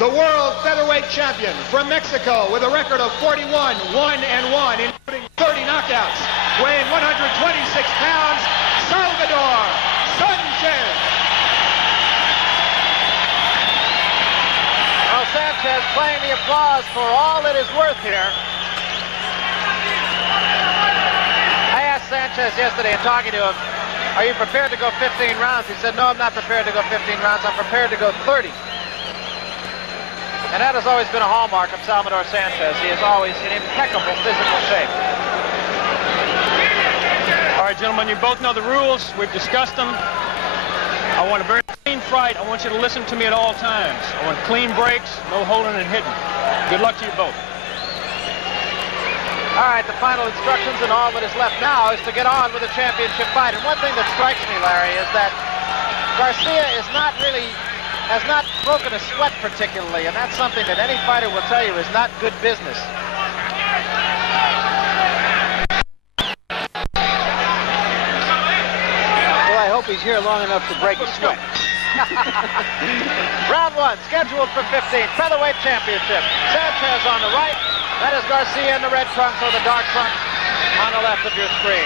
the world featherweight champion from Mexico with a record of 41, 1-1, including 30 knockouts, weighing 126 pounds, Salvador Sanchez. Well, Sanchez playing the applause for all it is worth here. I asked Sanchez yesterday in talking to him, are you prepared to go 15 rounds? He said, no, I'm not prepared to go 15 rounds. I'm prepared to go 30. And that has always been a hallmark of Salvador Sanchez. He is always in impeccable physical shape. All right, gentlemen, you both know the rules. We've discussed them. I want a very clean fight. I want you to listen to me at all times. I want clean breaks, no holding and hitting. Good luck to you both. All right, the final instructions and all that is left now is to get on with the championship fight. And one thing that strikes me, Larry, is that Garcia has not broken a sweat particularly, and that's something that any fighter will tell you is not good business. Well, I hope he's here long enough to break a sweat. Round one, scheduled for 15, featherweight championship. Sanchez on the right. That is Garcia in the red trunks or the dark trunks on the left of your screen.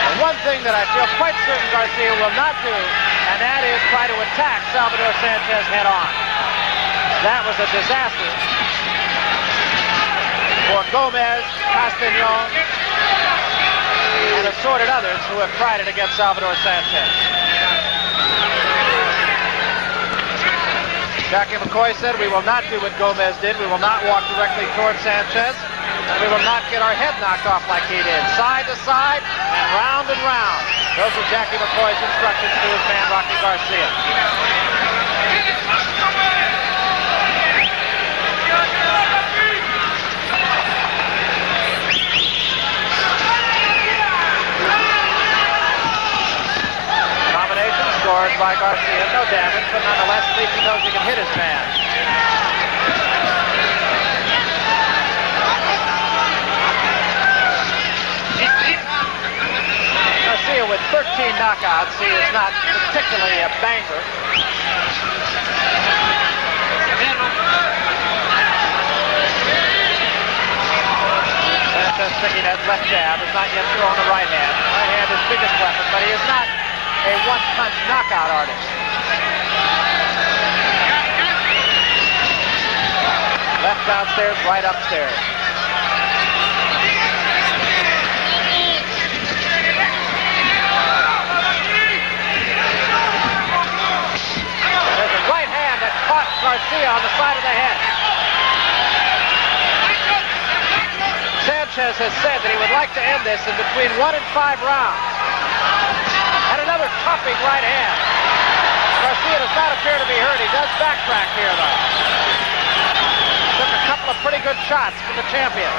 And one thing that I feel quite certain Garcia will not do, and that is try to attack Salvador Sanchez head on. That was a disaster for Gomez, Castañon, and assorted others who have tried it against Salvador Sanchez. Jackie McCoy said, we will not do what Gomez did. We will not walk directly toward Sanchez. And we will not get our head knocked off like he did. Side to side and round and round. Those were Jackie McCoy's instructions to his man, Rocky Garcia. Combination scored by Garcia. No damage, but nonetheless, at least he knows he can hit his man. Garcia with 13 knockouts. He is not particularly a banger. Sanchez picking that left jab, has not yet thrown the right hand. Right hand is his biggest weapon, but he is not a one-punch knockout artist. Left downstairs, right upstairs. There's a right hand that caught Garcia on the side of the head. Sanchez has said that he would like to end this in between 1 and 5 rounds. And another chopping right hand. Garcia does not appear to be hurt. He does backtrack here, though. Took a couple of pretty good shots from the champion.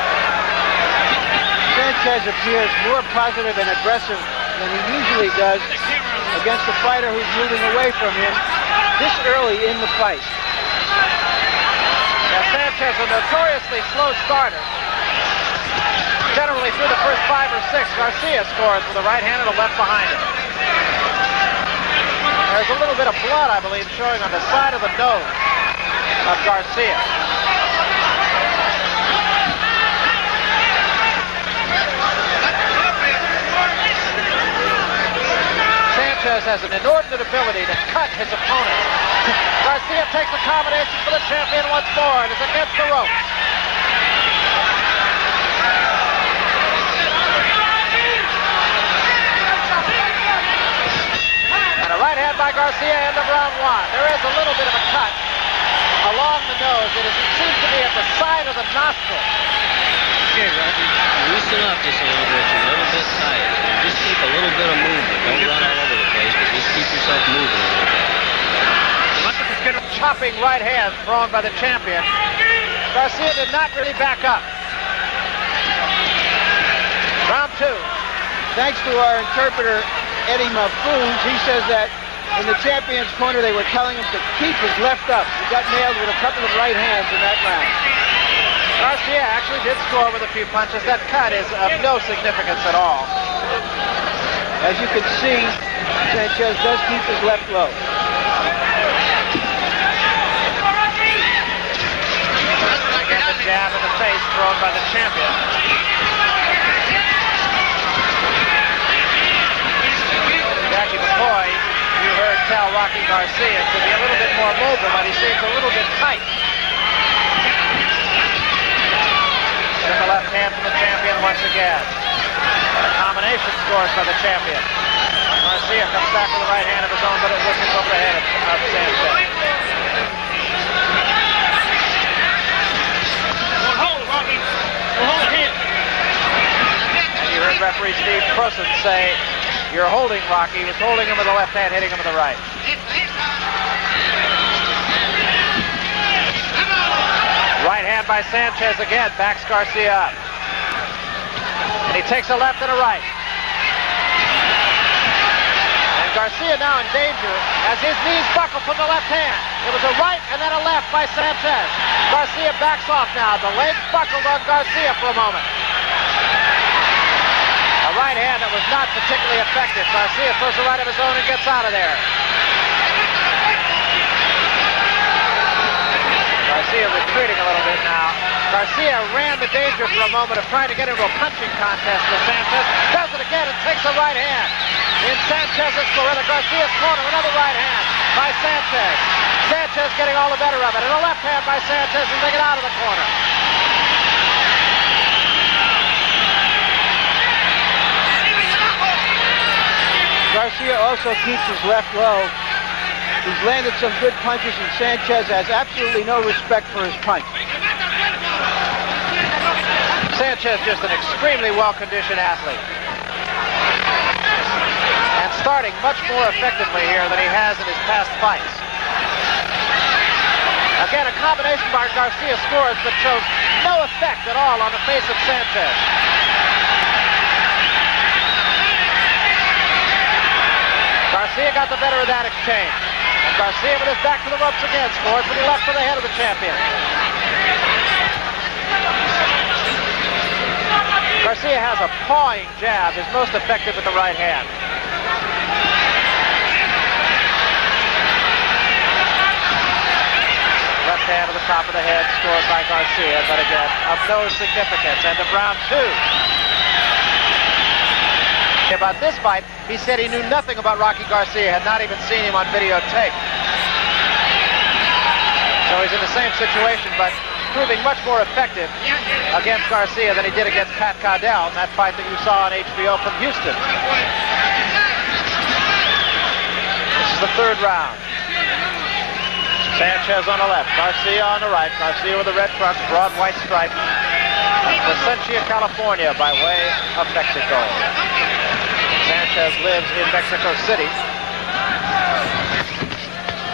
Sanchez appears more positive and aggressive than he usually does against a fighter who's moving away from him this early in the fight. Now, Sanchez, a notoriously slow starter. Generally through the first 5 or 6, Garcia scores with a right hand and a left behind him. There's a little bit of blood, I believe, showing on the side of the nose of Garcia. Sanchez has an inordinate ability to cut his opponent. Garcia takes a combination for the champion once more and is against the ropes. And a right hand by Garcia, end of round 1. There is a little bit of a cut along the nose. It seems to be at the side of the nostril. Okay, Rocky, loosen up just a little bit. You're a little bit tight. Just keep a little bit of movement. Don't run all over the place, but just keep yourself moving a little bit. Chopping right hand thrown by the champion. Garcia did not really back up. Round 2. Thanks to our interpreter, Eddie Mafouz, he says that in the champion's corner they were telling him to keep his left up. He got nailed with a couple of right hands in that round. Garcia actually did score with a few punches. That cut is of no significance at all. As you can see, Sanchez does keep his left low. jab in the face thrown by the champion. Jackie McCoy, you heard tell Rocky Garcia to be a little bit more mobile, but he seems a little bit tight. Took a left hand from the champion once again. A combination scores by the champion. Garcia comes back with a right hand of his own, but it whistles over the head of Sanchez. Hold, Rocky. Hold him. And you heard referee Steve Croson say, "You're holding Rocky." He was holding him with the left hand, hitting him with the right. Right hand by Sanchez again, backs Garcia up. And he takes a left and a right. And Garcia now in danger as his knees buckle from the left hand. It was a right and then a left by Sanchez. Garcia backs off now. The legs buckled on Garcia for a moment. A right hand that was not particularly effective. Garcia throws a right of his own and gets out of there. Garcia retreating a little bit now. Garcia ran the danger for a moment of trying to get into a punching contest with Sanchez. Does it again and takes a right hand. In Sanchez's corner, Garcia's corner, another right hand by Sanchez. Sanchez getting all the better of it. And a left hand by Sanchez as they get out of the corner. Garcia also keeps his left low. He's landed some good punches, and Sanchez has absolutely no respect for his punch. Sanchez just an extremely well-conditioned athlete. And starting much more effectively here than he has in his past fights. Again, a combination by Garcia scores, but shows no effect at all on the face of Sanchez. Garcia got the better of that exchange. And Garcia with his back to the ropes again scores, but he left for the head of the champion. Garcia has a pawing jab, is most effective with the right hand. Left hand to the top of the head, scored by Garcia, but again, of no significance. End of round 2. About this fight, he said he knew nothing about Rocky Garcia, had not even seen him on videotape. So he's in the same situation, but proving much more effective against Garcia than he did against Pat Cardell in that fight that you saw on HBO from Houston. This is the third round. Sanchez on the left, Garcia on the right. Garcia with the red trunks, broad white stripe. Placentia, California, by way of Mexico. Sanchez lives in Mexico City.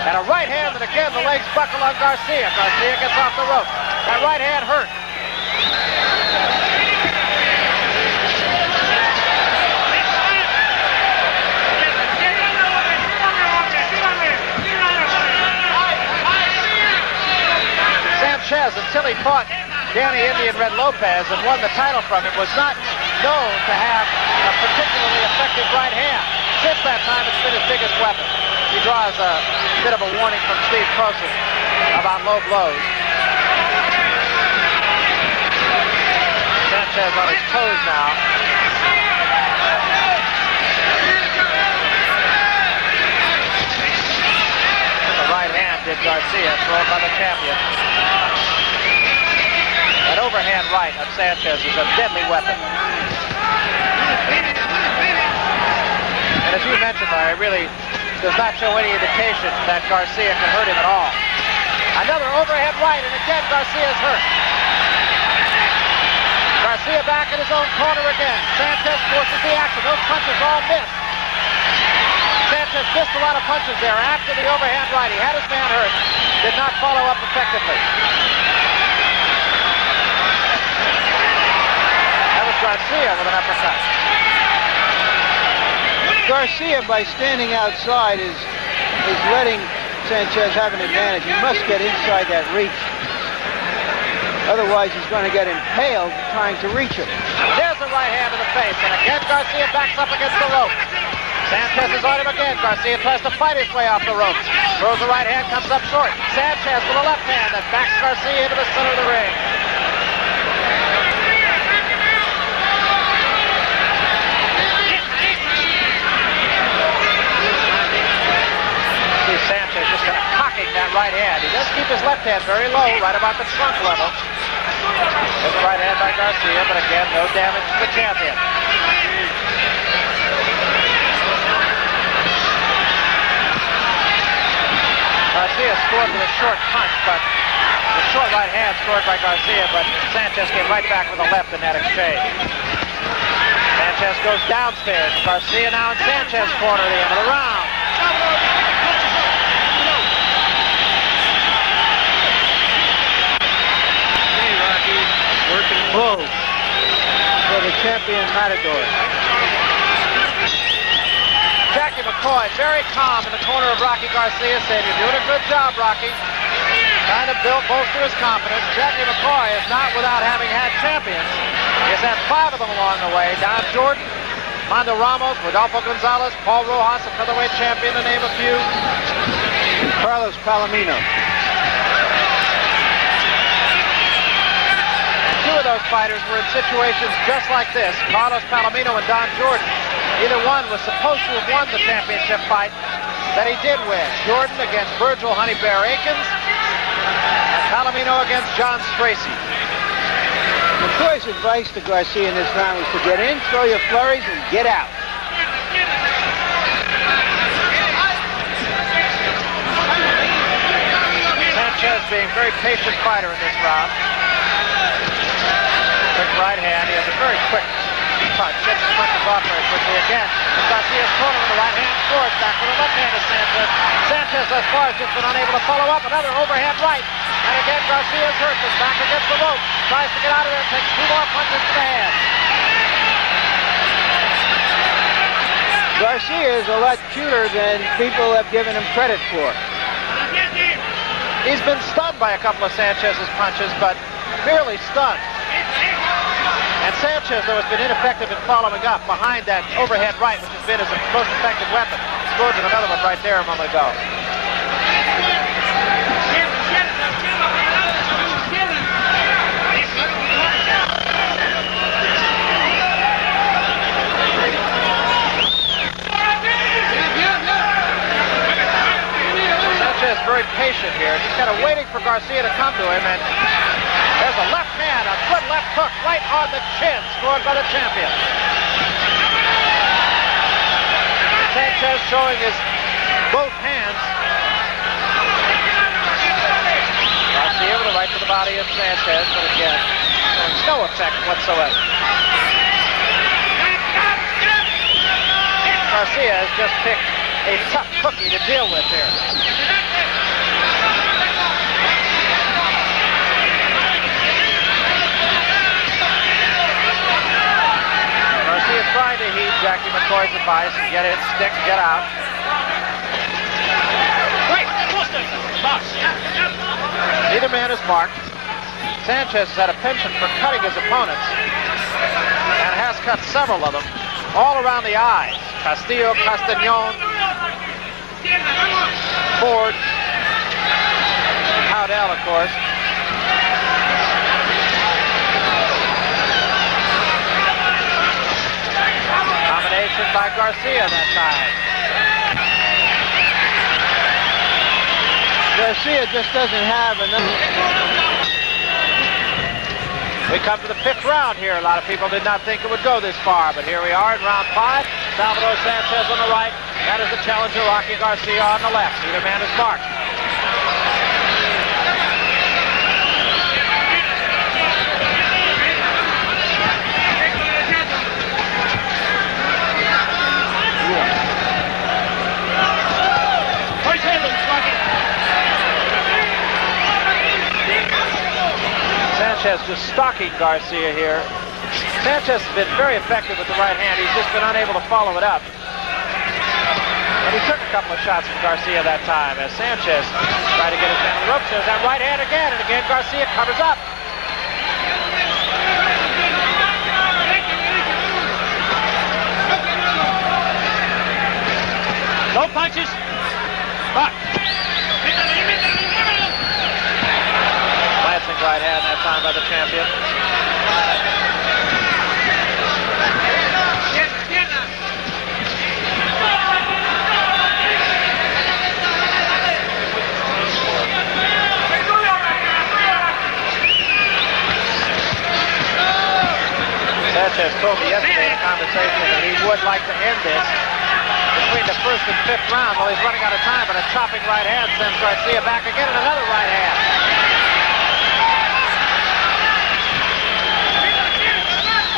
And a right hand, and again the legs buckle on Garcia. Garcia gets off the rope. That right hand hurt. Sanchez, until he fought Danny Indian Red Lopez and won the title from him, was not known to have a particularly effective right hand. Since that time, it's been his biggest weapon. He draws a bit of a warning from Steve Croson about low blows. Sanchez on his toes now. The right hand did Garcia, thrown by the champion. That overhand right of Sanchez is a deadly weapon. And as you mentioned, Larry, really does not show any indication that Garcia can hurt him at all. Another overhead right, and again Garcia's hurt. Garcia back in his own corner again. Sanchez forces the action. Those punches all missed. Sanchez missed a lot of punches there after the overhand right. He had his man hurt. Did not follow up effectively. That was Garcia with an uppercut. Garcia, by standing outside, is letting Sanchez have an advantage. He must get inside that reach. Otherwise, he's going to get impaled trying to reach him. There's a right hand in the face, and again Garcia backs up against the rope. Sanchez is on him again. Garcia tries to fight his way off the ropes. Throws the right hand, comes up short. Sanchez with a left hand that backs Garcia into the center of the ring. left hand very low, right about the trunk level. There's a right hand by Garcia, but again, no damage to the champion. Garcia scored with a short punch, but the short right hand scored by Garcia, but Sanchez came right back with a left in that exchange. Sanchez goes downstairs. Garcia now in Sanchez's corner at the end of the round. Hey, Rocky, working. Whoa. For the champion Matador. Jackie McCoy, very calm in the corner of Rocky Garcia, saying, "You're doing a good job, Rocky." Trying to bolster his confidence. Jackie McCoy is not without having had champions. He's had 5 of them along the way. Don Jordan, Mondo Ramos, Rodolfo Gonzalez, Paul Rojas, a featherweight champion, to name a few. Carlos Palomino. And 2 of those fighters were in situations just like this. Carlos Palomino and Don Jordan. Either one was supposed to have won the championship fight that he did win. Jordan against Virgil Honey Bear Akins, and Palomino against John Stracey. McCoy's advice to Garcia in this round was to get in, throw your flurries, and get out. Sanchez being a very patient fighter in this round. Quick right hand. He has a very quick punch. Gets his punches off very quickly again. Garcia's corner with the right hand scores. Back with the left hand of Sanchez. Sanchez thus far has just been unable to follow up. Another overhand right. And again, Garcia's hurt. This back against the rope. Tries to get out of there. Takes 2 more punches to the head. Garcia is a lot cuter than people have given him credit for. He's been stunned by a couple of Sanchez's punches, but merely stunned. And Sanchez, though, has been ineffective in following up behind that overhead right, which has been his most effective weapon. Scored with another one right there a moment ago. Sanchez very patient here, just kind of waiting for Garcia to come to him, and there's a left hand, a good left hook right on the chin, scored by the champion. Sanchez showing his both hands. Garcia with a right to the body of Sanchez, but again, showing no effect whatsoever. Garcia has just picked a tough cookie to deal with here. Garcia trying to heed Jackie McCoy's advice and get in, stick, get out. Neither man is marked. Sanchez has had a penchant for cutting his opponents and has cut several of them all around the eyes. Castillo, Castañon, Ford, Howdell, of course. Combination by Garcia that time. Garcia just doesn't have enough. We come to the 5th round here. A lot of people did not think it would go this far, but here we are in round 5. Salvador Sanchez on the right. That is the challenger, Rocky Garcia, on the left. Neither man is marked. Sanchez just stalking Garcia here. Sanchez has been very effective with the right hand. He's just been unable to follow it up. But he took a couple of shots from Garcia that time as Sanchez tried to get his man on the ropes. There's that right hand again, and again Garcia covers up. No punches. Back. Right hand that time by the champion. Sanchez told me yesterday in a conversation that he would like to end this between the first and fifth round. Well, he's running out of time, but a chopping right hand sends Garcia back again, and another right hand.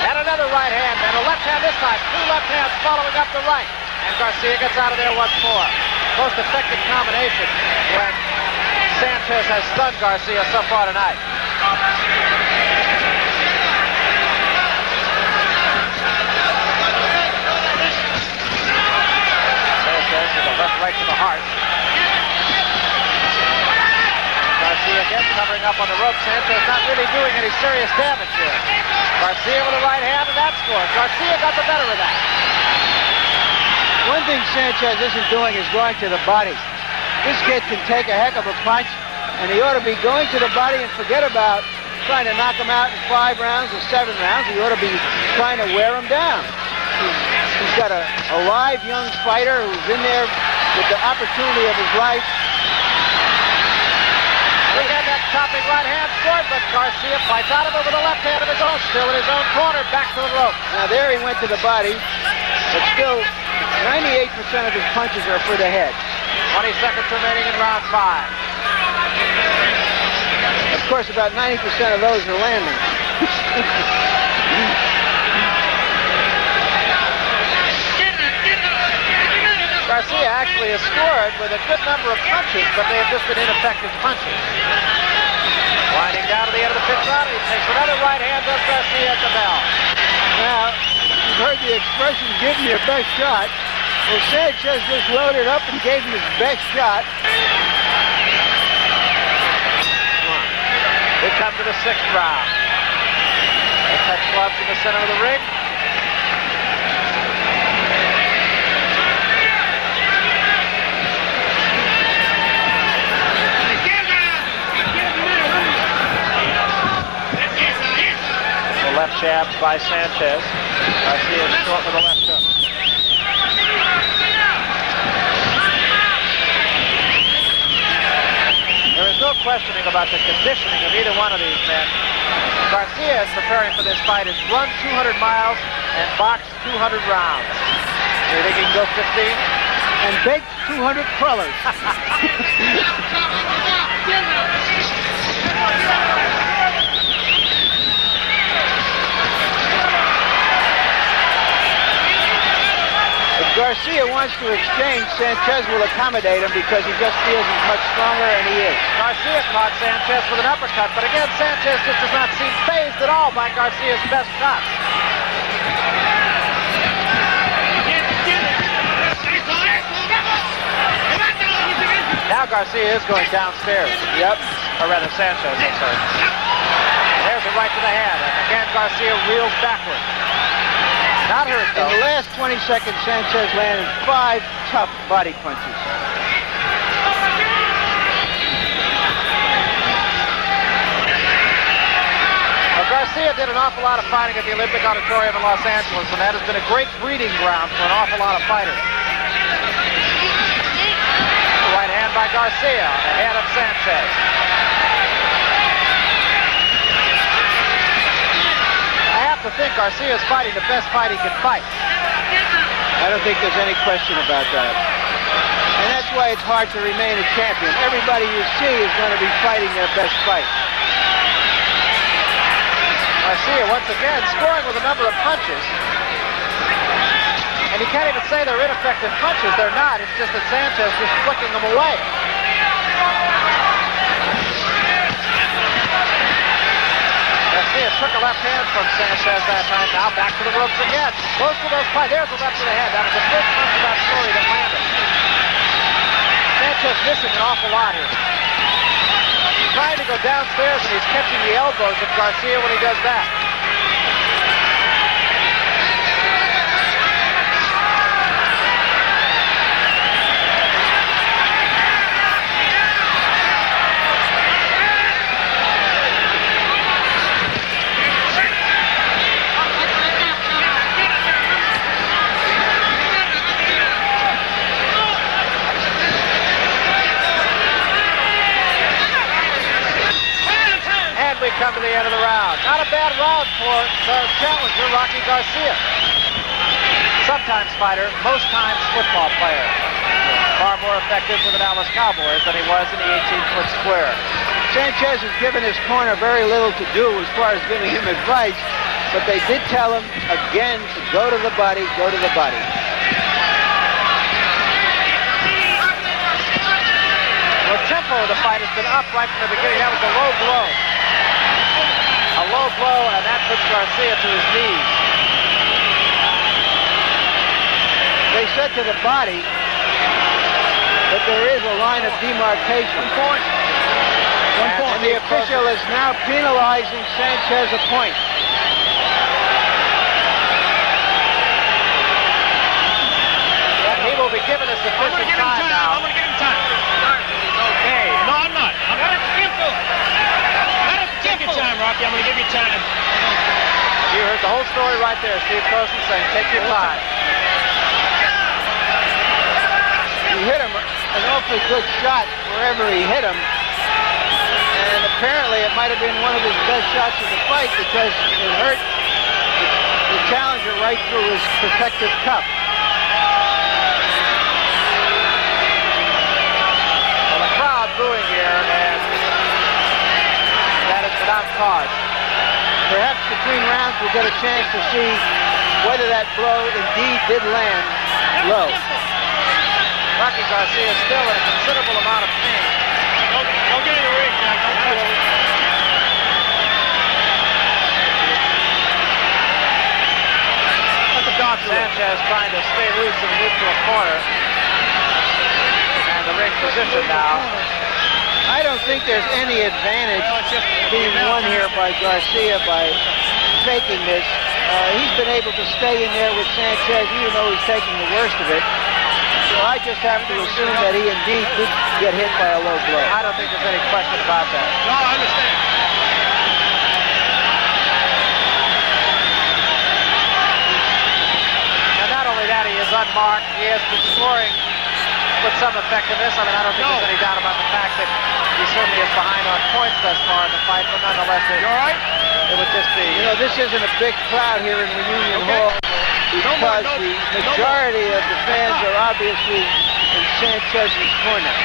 And another right hand, and a left hand this time. Two left hands following up the right. And Garcia gets out of there once more. Most effective combination when Sanchez has stunned Garcia so far tonight. Sanchez with a left right to the heart. Garcia again covering up on the rope. Sanchez not really doing any serious damage here. Garcia with a right hand, and that scores. Garcia got the better of that. One thing Sanchez isn't doing is going to the body. This kid can take a heck of a punch, and he ought to be going to the body and forget about trying to knock him out in 5 rounds or 7 rounds. He ought to be trying to wear him down. He's got a live young fighter who's in there with the opportunity of his life. Again, that chopping right hand scored, but Garcia fights out of it with a left hand of his own, still in his own corner, back to the rope. Now there he went to the body, but still 98% of his punches are for the head. 20 seconds remaining in round 5. Of course, about 90% of those are landing. Garcia actually has scored with a good number of punches, but they have just been ineffective punches. Winding down to the end of the 5th round, he takes another right hand, does Garcia at the bell. Now, you've heard the expression, give me your best shot. Well, Sanchez just loaded up and gave him his best shot. We come to the 6th round. They touch gloves in the center of the ring. The left jab by Sanchez. Garcia is short with a left hook. There is no questioning about the conditioning of either one of these men. Garcia is preparing for this fight. Has run 200 miles and boxed 200 rounds. Do you think he can go 15? And baked 200 crullers. If Garcia wants to exchange, Sanchez will accommodate him because he just feels he's much stronger, and he is. Garcia caught Sanchez with an uppercut, but again, Sanchez just does not seem fazed at all by Garcia's best shots. Now Garcia is going downstairs. Yep. Or rather, Sanchez, I'm sorry. There's a right to the head, and again, Garcia reels backward. Not hurt, though. In the last 20 seconds, Sanchez landed 5 tough body punches. Well, Garcia did an awful lot of fighting at the Olympic Auditorium in Los Angeles, and that has been a great breeding ground for an awful lot of fighters. Right hand by Garcia, the head of Sanchez. I have to think Garcia is fighting the best fight he can fight. I don't think there's any question about that. And that's why it's hard to remain a champion. Everybody you see is going to be fighting their best fight. Garcia, once again, scoring with a number of punches. And you can't even say they're ineffective punches. They're not. It's just that Sanchez just flicking them away. Garcia took a left hand from Sanchez that time. Now back to the ropes again. Both of those fights. There's a left to the head. That was the first punch of that story that landed. Sanchez missing an awful lot here. He's trying to go downstairs, and he's catching the elbows of Garcia when he does that. We come to the end of the round. Not a bad round for the challenger, Rocky Garcia. Sometimes fighter, most times football player. Far more effective for the Dallas Cowboys than he was in the 18-foot square. Sanchez has given his corner very little to do as far as giving him advice, but they did tell him again to go to the body, go to the body. The tempo of the fight has been up right from the beginning. That was a low blow. A low blow, and that puts Garcia to his knees. They said to the body that there is a line of demarcation. 1 point. 1 point. And the official is now penalizing Sanchez a point. And he will be given a sufficient time now. I'm going to give him time. Okay. No, I'm not. Let him give to him. Let him take your time, Rocky. I'm going to give you time. You heard the whole story right there. Steve Croson saying, take your time. He hit him an awfully good shot wherever he hit him. And apparently it might have been one of his best shots of the fight because it hurt the challenger right through his protective cup. Well, the crowd booing here, and that is without cause. Perhaps between rounds we'll get a chance to see whether that blow indeed did land low. Rocky Garcia is still in a considerable amount of pain. Don't get in the ring, Jack. Don't do it. Let the doctor in. Sanchez trying to stay loose in the neutral corner. And the ring position now. I don't think there's any advantage being won here by Garcia by faking this. He's been able to stay in there with Sanchez even though he's taking the worst of it. So I just have to assume that he indeed did get hit by a low blow. I don't think there's any question about that. No, I understand. And not only that, he is unmarked. He has been scoring with some effectiveness. I mean, I don't think there's any doubt about the fact that he certainly is behind on points thus far in the fight, but nonetheless, You all right? it would just be... You know, this isn't a big crowd here in Reunion Hall because the majority of the fans are obviously in Sanchez's corner.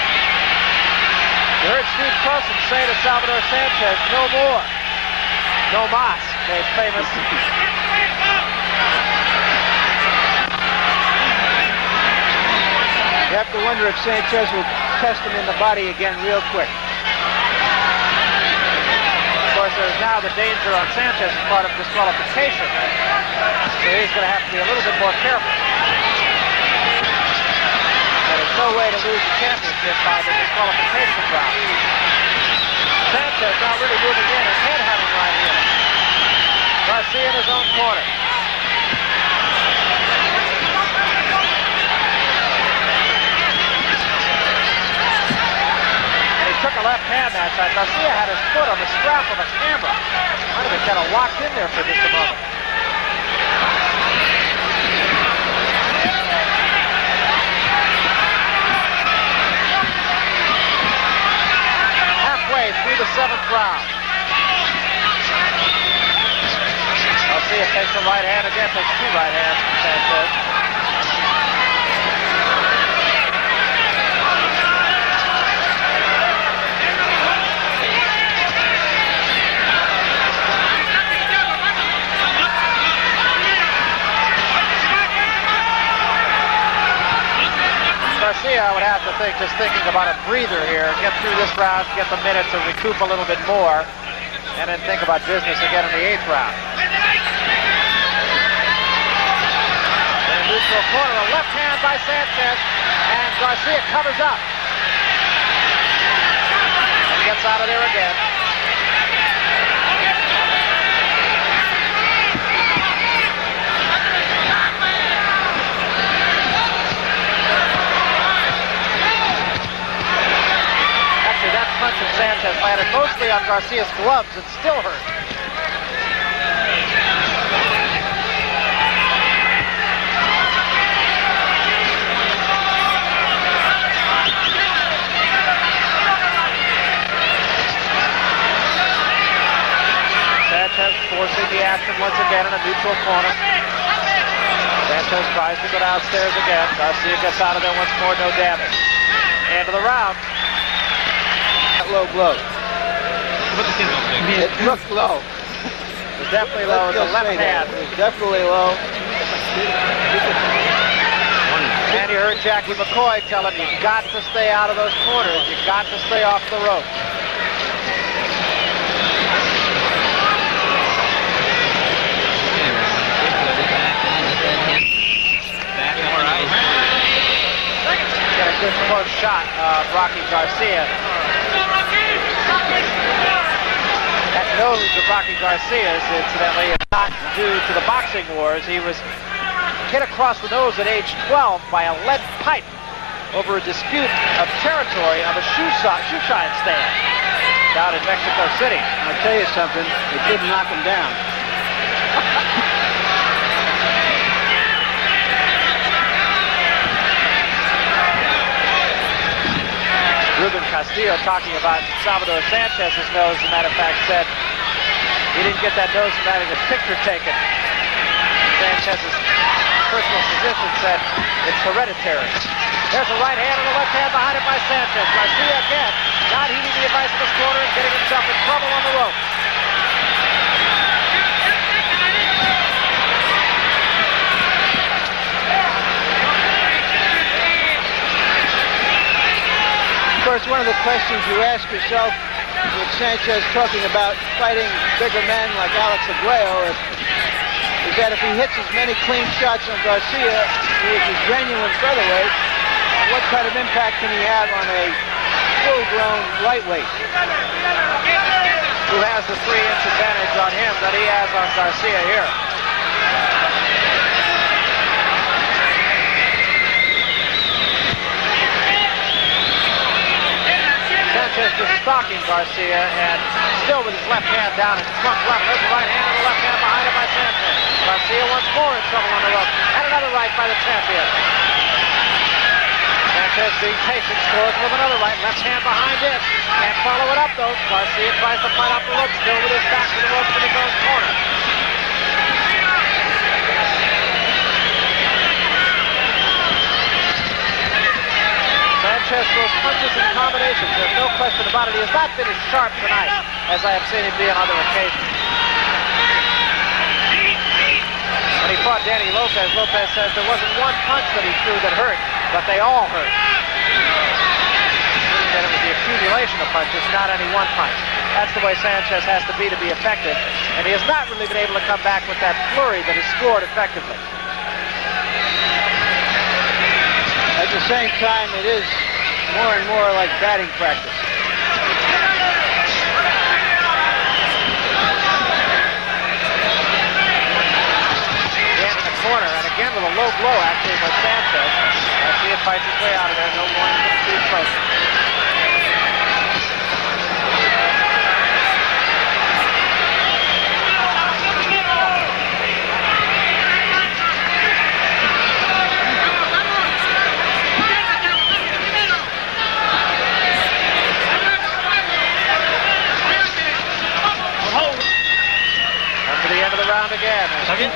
You heard Steve Croson say to Salvador Sanchez, no more. No mas, made famous. You have to wonder if Sanchez will test him in the body again real quick. Of course, there's now the danger on Sanchez as part of disqualification. So he's going to have to be a little bit more careful. There's no way to lose the championship by the disqualification round. Sanchez now really moving in and head-hunting right here. Garcia in his own corner. And he took a left hand that time. Garcia had his foot on the strap of a camera. Might have been kind of locked in there for just a moment. Through the 7th round. Garcia takes a right hand again, takes 2 right hands from Sanchez. Garcia, I would have to think, just thinking about a breather here, get through this round, get the minute to recoup a little bit more, and then think about business again in the 8th round. In a neutral corner, a left hand by Sanchez, and Garcia covers up. And gets out of there again. Punch of Sanchez landed mostly on Garcia's gloves. It still hurt. Sanchez forcing the action neutral corner. Sanchez tries to go downstairs again. Garcia gets out of there once more, no damage. End of the round. That low blow. It looked low. It was definitely low. The left hand. It was definitely low. And you heard Jackie McCoy tell him, you've got to stay out of those corners. You've got to stay off the rope. Got a good close shot of Rocky Garcia. That nose of Rocky Garcia's, incidentally, is not due to the boxing wars. He was hit across the nose at age 12 by a lead pipe over a dispute of territory on the shoe shine stand down in Mexico City. I'll tell you something, it didn't knock him down. Ruben Castillo talking about Salvador Sanchez's nose, as a matter of fact, said he didn't get that nose from having a picture taken. Sanchez's personal physician said it's hereditary. There's a right hand and a left hand behind it by Sanchez. Garcia again, not heeding the advice of his corner and getting himself in trouble on the rope. Of course, one of the questions you ask yourself with Sanchez talking about fighting bigger men like Alex Aguayo is that if he hits as many clean shots on Garcia, who is a genuine featherweight, what kind of impact can he have on a full-grown lightweight? Who has the 3-inch advantage on him that he has on Garcia here. Sanchez just stalking Garcia and still with his left hand down at trunk level. There's a right hand and a left hand behind it by Sanchez. Garcia once more in trouble on the rope. And another right by the champion. Sanchez being patient, scores with another right. Left hand behind it. Can't follow it up though. Garcia tries to fight off the rope, still with his back to the ropes in his own corner. Sanchez throws punches and combinations. There's no question about it. He has not been as sharp tonight as I have seen him be on other occasions. When he fought Danny Lopez, Lopez says there wasn't one punch that he threw that hurt, but they all hurt. Meaning that it was the accumulation of punches, not any one punch. That's the way Sanchez has to be effective, and he has not really been able to come back with that flurry that has scored effectively. At the same time, it is more and more like batting practice. Again in the corner, and again with a low blow, actually, by Sanchez. Garcia fights his way out of there. No warning for the speed close. Again.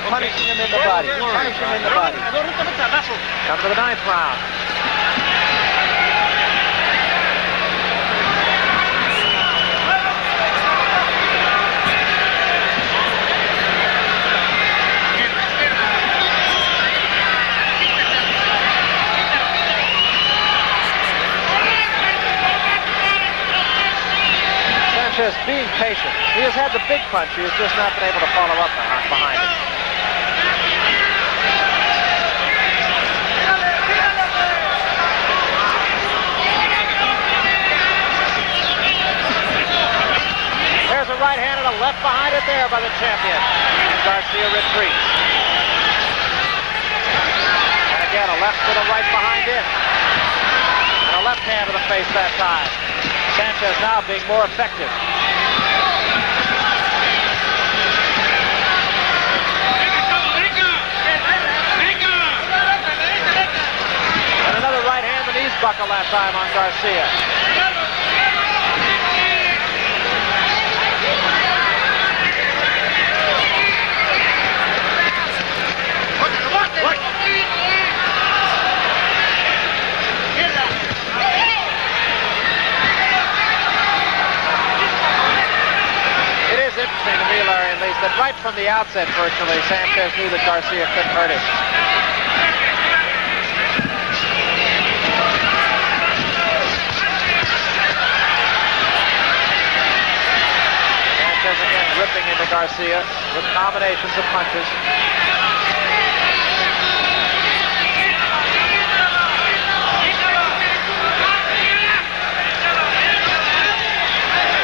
Punishing him in the body. Punishing him in the body. Come to the 9th round. Sanchez being patient. He has had the big punch. He has just not been able to follow up behind it. There's a right hand and a left behind it there by the champion. And Garcia retreats. And again, a left with a right behind it. And a left hand to the face that time. Sanchez now being more effective. And another right hand, the knees buckle that time on Garcia. from the outset, virtually. Sanchez knew that Garcia couldn't hurt him. Sanchez again ripping into Garcia with combinations of punches.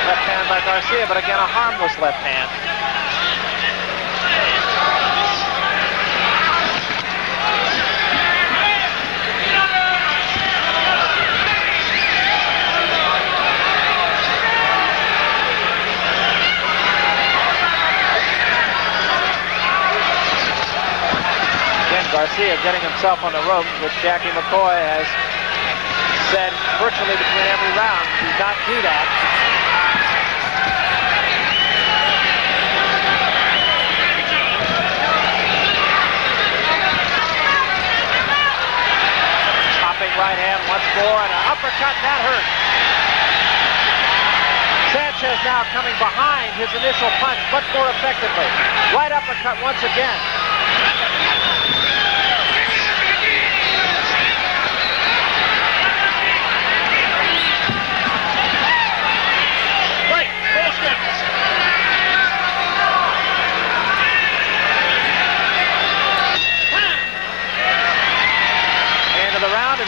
Left hand by Garcia, but again a harmless left hand. Garcia getting himself on the ropes, which Jackie McCoy has said virtually between every round, do not do that. Chopping right hand once more, and an uppercut, that hurt. Sanchez now coming behind his initial punch much more effectively. Right uppercut once again.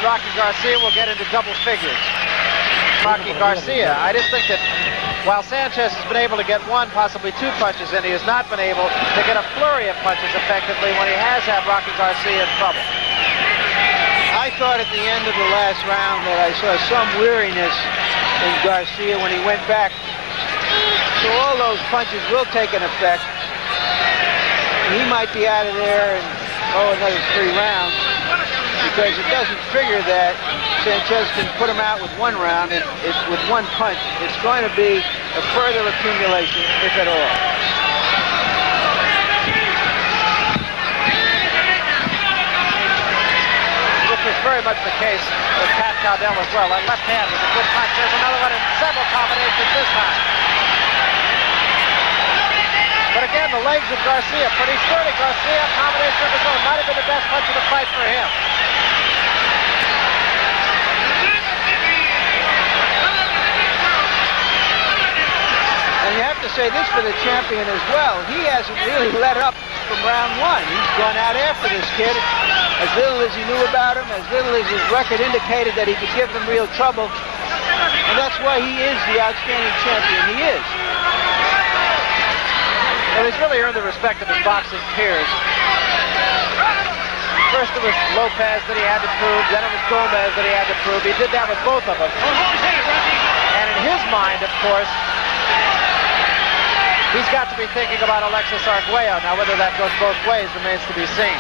Rocky Garcia will get into double figures. Rocky Garcia, I just think that while Sanchez has been able to get one, possibly two punches in, he has not been able to get a flurry of punches effectively when he has had Rocky Garcia in trouble. I thought at the end of the last round that I saw some weariness in Garcia when he went back. So all those punches will take an effect. He might be out of there and another 3 rounds. Because it doesn't figure that Sanchez can put him out with 1 round, and with 1 punch. It's going to be a further accumulation, if at all. Which was very much the case with Pat Cowdell as well. That left hand was a good punch. There's another one in several combinations this time. But again, the legs of Garcia, pretty sturdy. Garcia, combination of his own, might have been the best punch of the fight for him. And you have to say this for the champion as well. He hasn't really let up from round 1. He's gone out after this kid. As little as he knew about him, as little as his record indicated that he could give them real trouble. And that's why he is the outstanding champion he is. Well, he's really earned the respect of his boxing peers. First it was Lopez that he had to prove, then it was Gomez that he had to prove. He did that with both of them. And in his mind, of course, he's got to be thinking about Alexis Arguello. Now, whether that goes both ways remains to be seen.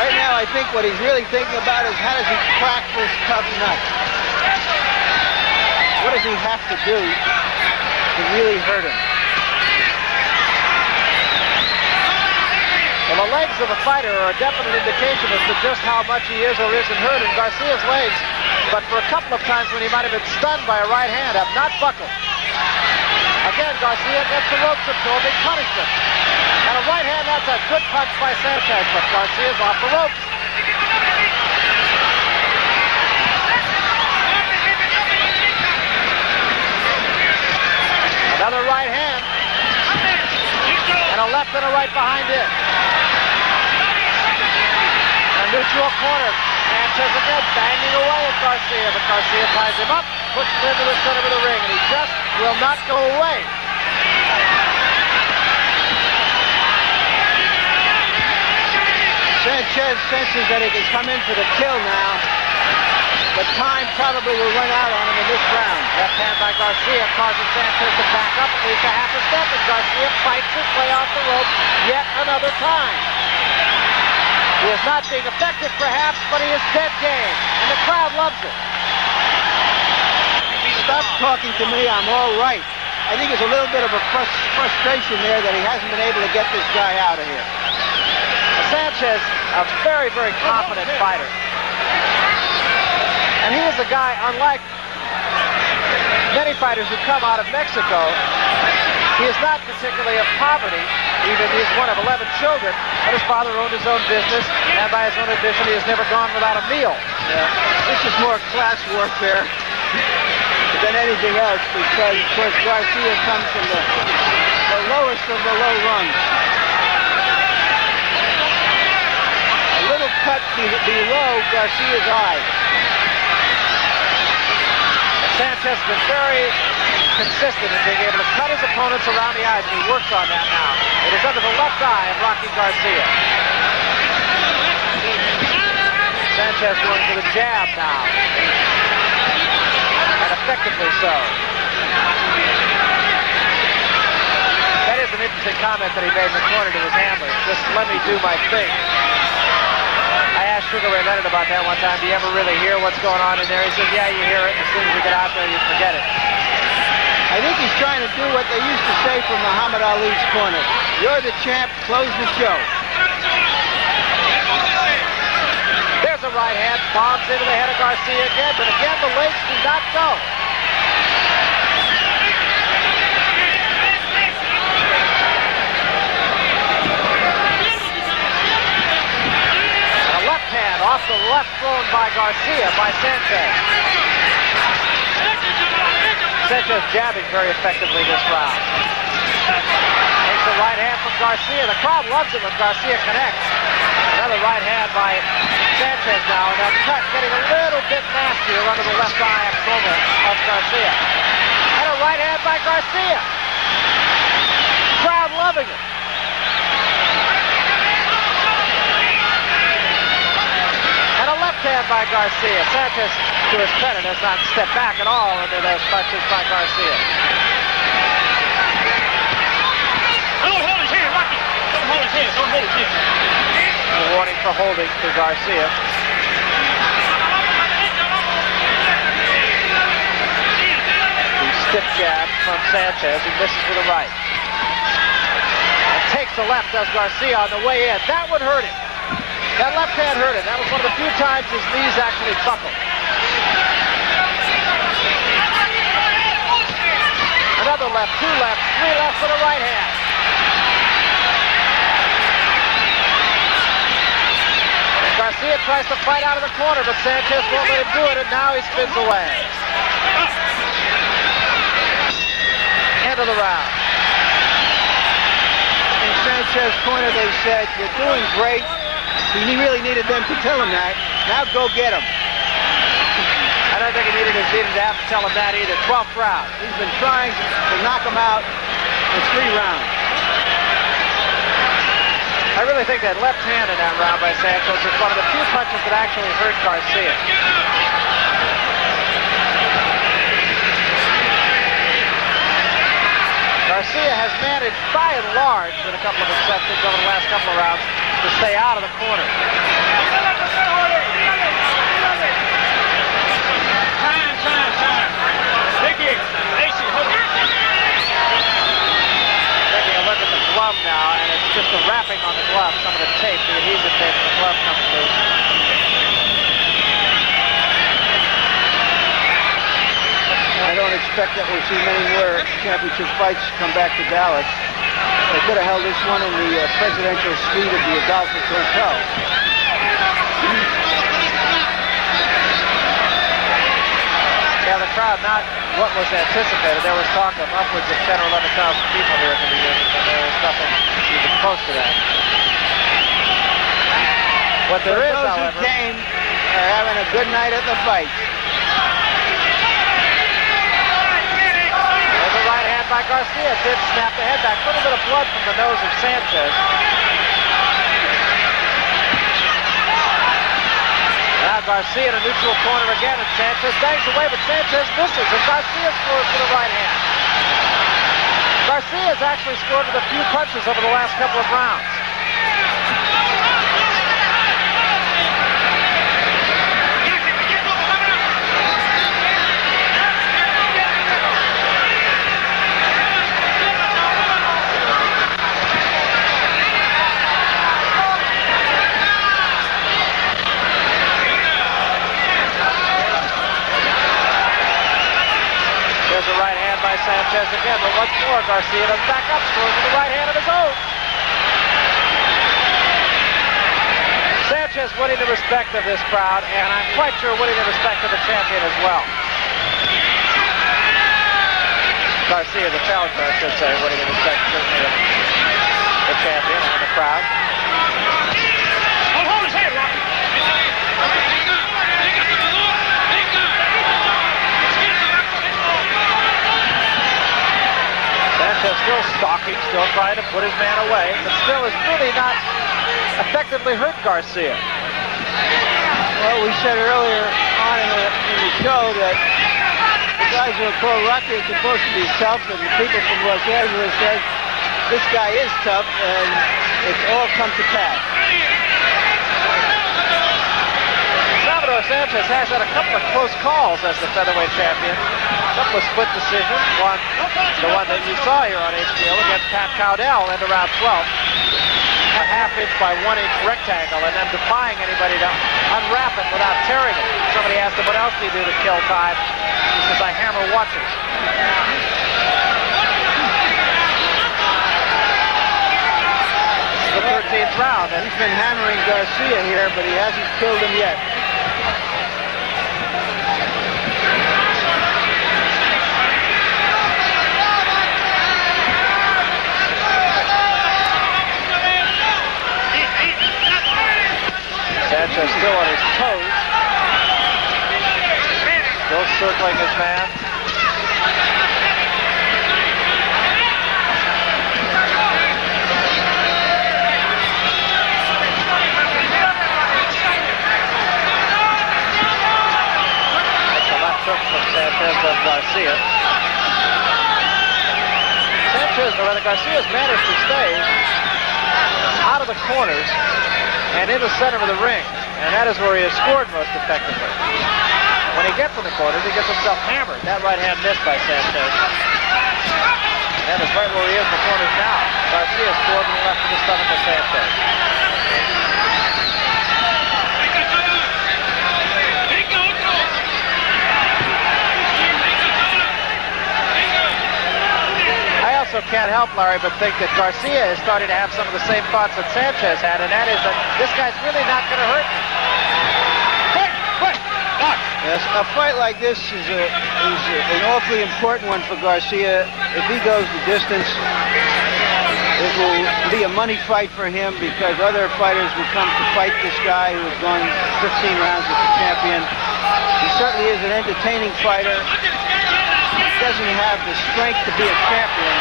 Right now, I think what he's really thinking about is how does he crack this tough nut? What does he have to do to really hurt him? Well, the legs of a fighter are a definite indication as to just how much he is or isn't hurt. And Garcia's legs, but for a couple of times when he might have been stunned by a right hand, have not buckled. Again, Garcia gets the ropes absorbing punishment. And a right hand, that's a good punch by Sanchez, but Garcia's off the ropes. Another right hand. And a left and a right behind it. A neutral corner. Sanchez again banging away at Garcia, but Garcia ties him up, pushes him into the center of the ring, and he just will not go away. Sanchez senses that he can come in for the kill now, but time probably will run out on him in this round. Left hand by Garcia causes Sanchez to back up at least a half a step, and Garcia fights his way off the rope yet another time. He is not being effective, perhaps, but he is dead game, and the crowd loves it. Stop talking to me, I'm all right. I think there's a little bit of a frustration there that he hasn't been able to get this guy out of here. Sanchez, a very, very confident fighter. And he is a guy, unlike many fighters who come out of Mexico, he is not particularly of poverty. Even he's one of 11 children, but his father owned his own business, and by his own admission, he has never gone without a meal. Yeah. This is more class warfare than anything else, because, of course, Garcia comes from the lowest of the low rungs. A little cut below Garcia's eye. Sanchez has been very consistent in being able to cut his opponents around the eyes, and he works on that now. It is under the left eye of Rocky Garcia. Sanchez going for the jab now. And effectively so. That is an interesting comment that he made in the corner to his handler. Just let me do my thing. I asked Sugar Ray Leonard about that one time. Do you ever really hear what's going on in there? He said, yeah, you hear it. As soon as you get out there, you forget it. I think he's trying to do what they used to say from Muhammad Ali's corner. You're the champ, close the show. There's a right hand, bombs into the head of Garcia again, but again the legs do not go. And a left hand off the left thrown by Garcia, by Sanchez. Sanchez jabbing very effectively this round. Takes a right hand from Garcia. The crowd loves it when Garcia connects. Another right hand by Sanchez now, and that cut getting a little bit nastier under the left eye of Garcia. And a right hand by Garcia. Crowd loving it. And a left hand by Garcia. Sanchez, to his credit, has not stepped back at all under those punches by Garcia. Don't hold his hand, Rocky. Don't hold his hand. Don't hold his hand. A warning for holding to Garcia. The stiff jab from Sanchez. He misses with a right. And takes the left, does Garcia on the way in. That would hurt him. That left hand hurt him. That was one of the few times his knees actually buckled. Another left, two lefts, three lefts, and a right hand. Garcia tries to fight out of the corner, but Sanchez won't let him do it, and now he spins away. End of the round. In Sanchez's corner, they said, you're doing great. He really needed them to tell him that. Now go get him. I don't think he needed to have to tell him that either. 12th round. He's been trying to knock him out for 3 rounds. I really think that left hand in that round by Sanchez was one of the few punches that actually hurt Garcia. Garcia has managed, by and large, with a couple of exceptions over the last couple of rounds, to stay out of the corner. Time. Vicky, Lacey, hold it. Taking a look at the glove now, and it's just the wrapping on the glove, some of the tape, the adhesive tape on the glove comes loose. I don't expect that we'll see many more championship fights come back to Dallas. They could have held this one in the presidential suite of the Adolphus Hotel. Yeah, the crowd, not what was anticipated. There was talk of upwards of 10 or 11,000 people here at the reunion, but there was nothing even close to that. What there is, those however, who came are having a good night at the fight. there's a right hand by Garcia. Did snap the head back. A little bit of blood from the nose of Sanchez. Now Garcia in a neutral corner again, and Sanchez bangs away, but Sanchez misses, and Garcia scores with a right hand. Garcia has actually scored with a few punches over the last couple of rounds. by Sanchez again, but once more Garcia does back up, scores with the right hand of his own. Sanchez winning the respect of this crowd, and I'm quite sure winning the respect of the champion as well. Garcia, the challenger, I should say, winning the respect certainly of the champion and the crowd. Hold his head, Rocky. Sanchez still stalking, still trying to put his man away, but still is really not effectively hurt Garcia. Well, we said earlier on in the show that the guys who are called Rocky are supposed to be tough, and the people from Los Angeles said this guy is tough, and it's all come to pass. Salvador Sanchez has had a couple of close calls as the featherweight champion. A couple of split decisions. The one that you saw here on HBO against Pat Cowdell into round 12. A half-inch by 1-inch rectangle, and then defying anybody to unwrap it without tearing it. Somebody asked him, what else do you do to kill time? He says, I hammer watches. The 13th round. And He's been hammering Garcia here, but he hasn't killed him yet. Sanchez still on his toes. Still circling his man. That's a left hook from Sanchez of Garcia. Sanchez, or rather Garcia's managed to stay out of the corners and in the center of the ring, and that is where he has scored most effectively. When he gets in the corners, he gets himself hammered. That right hand missed by Sanchez. That is right where he is in the corners now. Garcia scored to the left of the stomach of Sanchez. I also can't help, Larry, but think that Garcia is starting to have some of the same thoughts that Sanchez had, and that is that this guy's really not going to hurt me. Quick! Yes, a fight like this is an awfully important one for Garcia. If he goes the distance, it will be a money fight for him because other fighters will come to fight this guy who has gone 15 rounds as the champion. He certainly is an entertaining fighter. He doesn't have the strength to be a champion.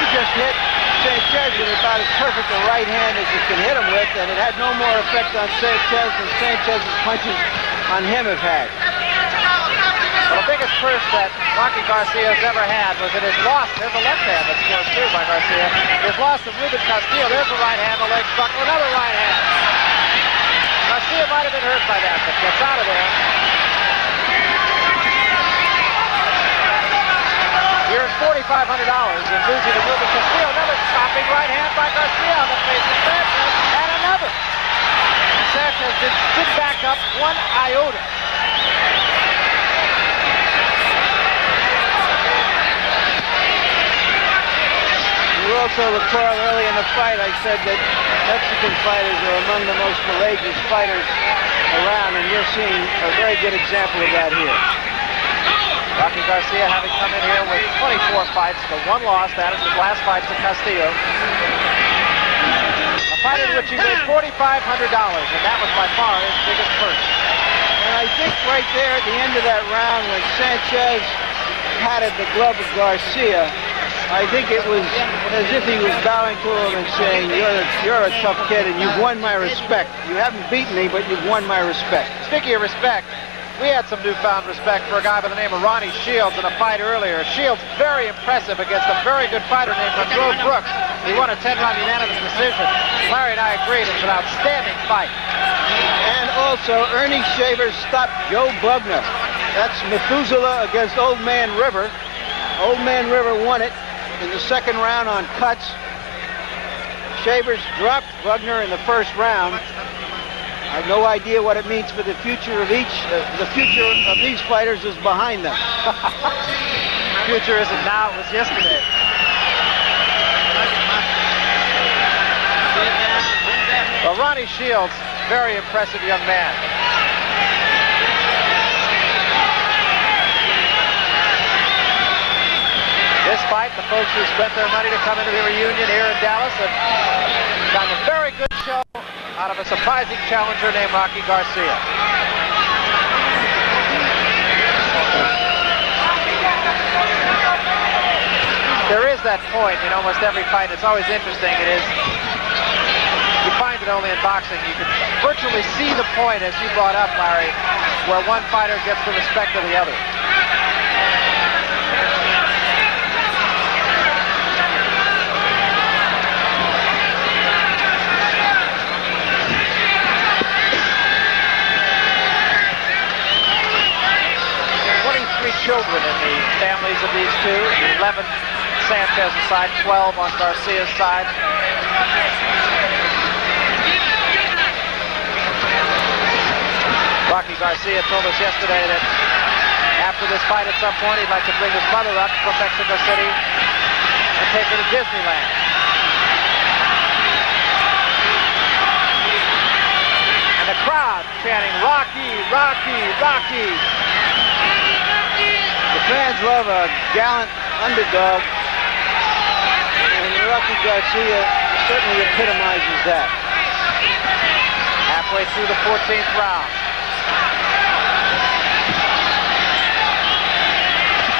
He just hit Sanchez with about as perfect a right hand as you can hit him with, and it had no more effect on Sanchez than Sanchez's punches on him have had. Well, the biggest curse that Rocky Garcia has ever had was in his loss. There's a left hand that's scored too by Garcia. His loss to Ruben Castillo. There's a right hand, the leg struck, another right hand. Garcia might have been hurt by that, but gets out of there. Here's $4,500 in losing to Ruben Castillo. Another stopping right hand by Garcia on the face of Sanchez, and another. Sanchez didn't back up one iota. You also recall early in the fight I said that Mexican fighters are among the most courageous fighters around, and you're seeing a very good example of that here. Rocky Garcia having come in here with 24 fights to 1 loss. That is his last fight to Castillo. A fight in which he made $4,500, and that was by far his biggest purse. And I think right there at the end of that round when Sanchez patted the glove of Garcia, I think it was as if he was bowing to him and saying, you're a tough kid and you've won my respect. You haven't beaten me, but you've won my respect. Speaking of respect, we had some newfound respect for a guy by the name of Ronnie Shields in a fight earlier. Shields very impressive against a very good fighter named Monroe Brooks. He won a 10-round unanimous decision. Larry and I agreed it was an outstanding fight. And also, Ernie Shavers stopped Joe Bugner. That's Methuselah against Old Man River. Old Man River won it in the second round on cuts. Shavers dropped Bugner in the first round. I have no idea what it means for the future of each. The future of these fighters is behind them. future isn't now, it was yesterday. Well, Ronnie Shields, very impressive young man. This fight, the folks who spent their money to come into the reunion here in Dallas have gotten a very good show out of a surprising challenger named Rocky Garcia. There is that point in almost every fight. It's always interesting. It is. You find it only in boxing. You can virtually see the point, as you brought up, Larry, where one fighter gets the respect of the other. Children in the families of these two. 11 Sanchez's side, 12 on Garcia's side. Rocky Garcia told us yesterday that after this fight at some point he'd like to bring his mother up from Mexico City and take her to Disneyland. And the crowd chanting, "Rocky, Rocky, Rocky." The fans love a gallant underdog, and Rocky Garcia certainly epitomizes that. Halfway through the 14th round.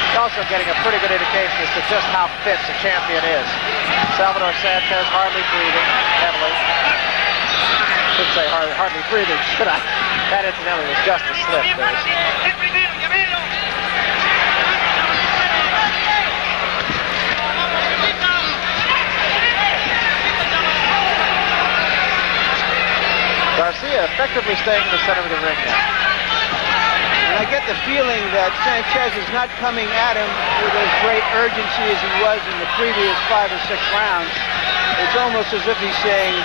He's also getting a pretty good indication as to just how fit the champion is. Salvador Sanchez hardly breathing heavily. Shouldn't say hardly breathing, should I? That incidentally was just a slip. Garcia effectively staying in the center of the ring now. And I get the feeling that Sanchez is not coming at him with as great urgency as he was in the previous 5 or 6 rounds. It's almost as if he's saying,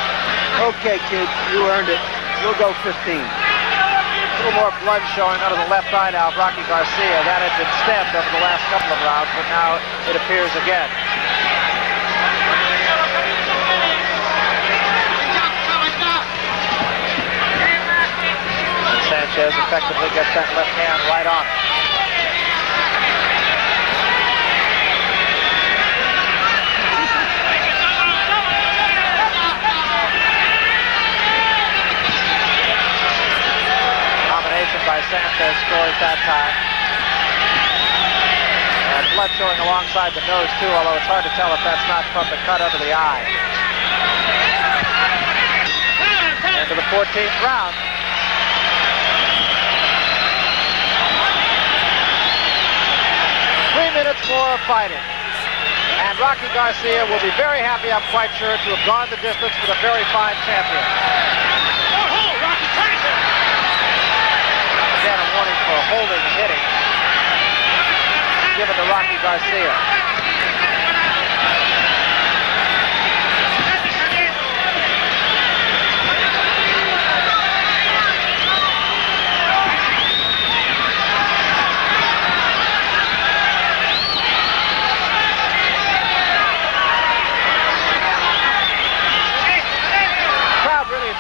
"Okay, kid, you earned it. We'll go 15. A little more blood showing out of the left eye now of Rocky Garcia. That had been stabbed over the last couple of rounds, but now it appears again. Sanchez effectively gets that left hand right on it. Combination by Sanchez scores that time. And blood showing alongside the nose too, although it's hard to tell if that's not from the cut under the eye. Into the 14th round. 3 minutes more of fighting. And Rocky Garcia will be very happy, I'm quite sure, to have gone the distance with a very fine champion. Again, a warning for holding and hitting given to Rocky Garcia.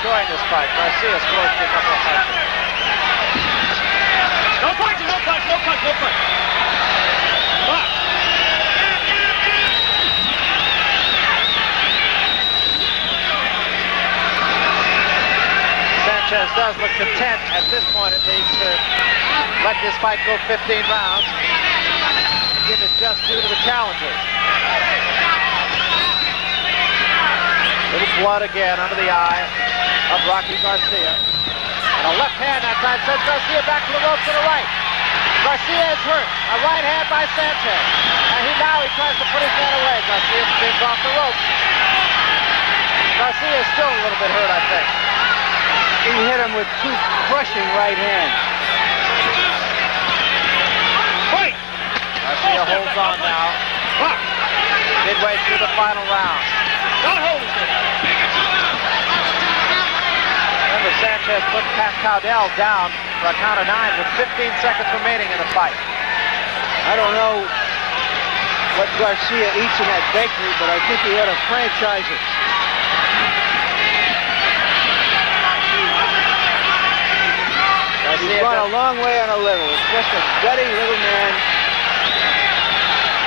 Enjoying this fight. Garcia scores a couple of punches. No punches, no punch, no punch, no punch. Fuck. Sanchez does look content at this point at least to let this fight go 15 rounds. Give it just due to the challengers. Little blood again under the eye of Rocky Garcia. And a left hand that time sends Garcia back to the ropes to the right. Garcia is hurt. A right hand by Sanchez. And now he tries to put his man away. Garcia spins off the ropes. Garcia is still a little bit hurt, I think. He hit him with 2 crushing right hands. Fight! Garcia holds on now. Midway through the final round. Don't hold it. Remember, Sanchez put Pat Cowdell down for a count of 9 with 15 seconds remaining in the fight. I don't know what Garcia eats in that bakery, but I think he ought to franchise it. He's gone a long way on a little. It's just a gutty little man.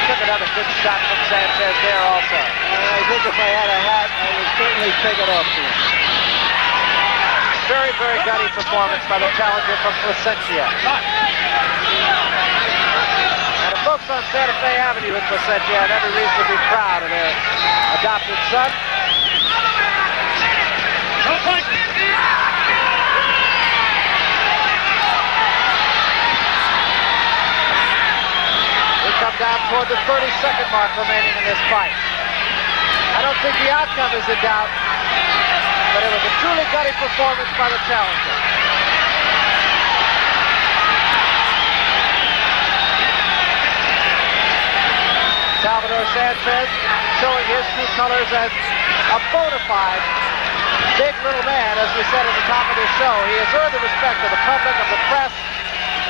Took another good shot from Sanchez there also. I think if I had a hat, I would certainly take it off to him. Very, very gutty performance by the challenger from Placentia. And the folks on Santa Fe Avenue in Placentia have every reason to be proud of their adopted son. We come down toward the 30-second mark remaining in this fight. I don't think the outcome is in doubt, but it was a truly gutty performance by the challenger. Salvador Sanchez showing his true colors as a bona fide big little man, as we said at the top of this show. He has earned the respect of the public, of the press,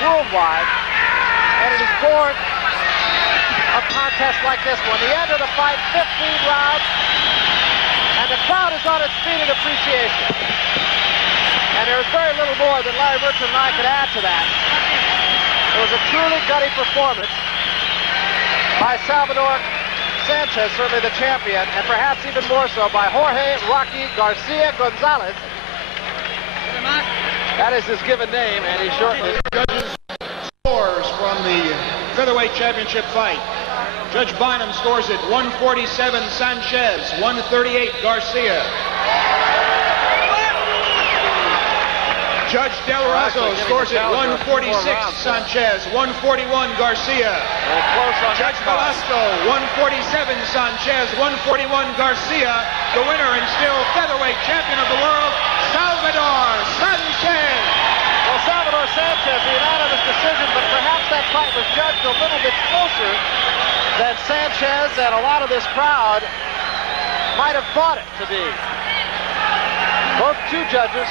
worldwide, and it is born of contests like this one. The end of the fight, 15 rounds, and the crowd is on its feet in appreciation. And there is very little more than Larry Merchant and I could add to that. It was a truly gutty performance by Salvador Sanchez, certainly the champion, and perhaps even more so by Jorge Rocky Garcia Gonzalez. That is his given name, and he shortly... Judges scores from the featherweight championship fight. Judge Bynum scores it 147 Sanchez, 138 Garcia. Judge Del Rosso scores it 146 Sanchez, 141 Garcia. Judge Velasco 147 Sanchez, 141 Garcia. The winner and still featherweight champion of the world, Salvador Sanchez. Well, Salvador Sanchez, a unanimous decision, but perhaps that fight was judged a little bit closer than Sanchez and a lot of this crowd might have thought it to be. Both two judges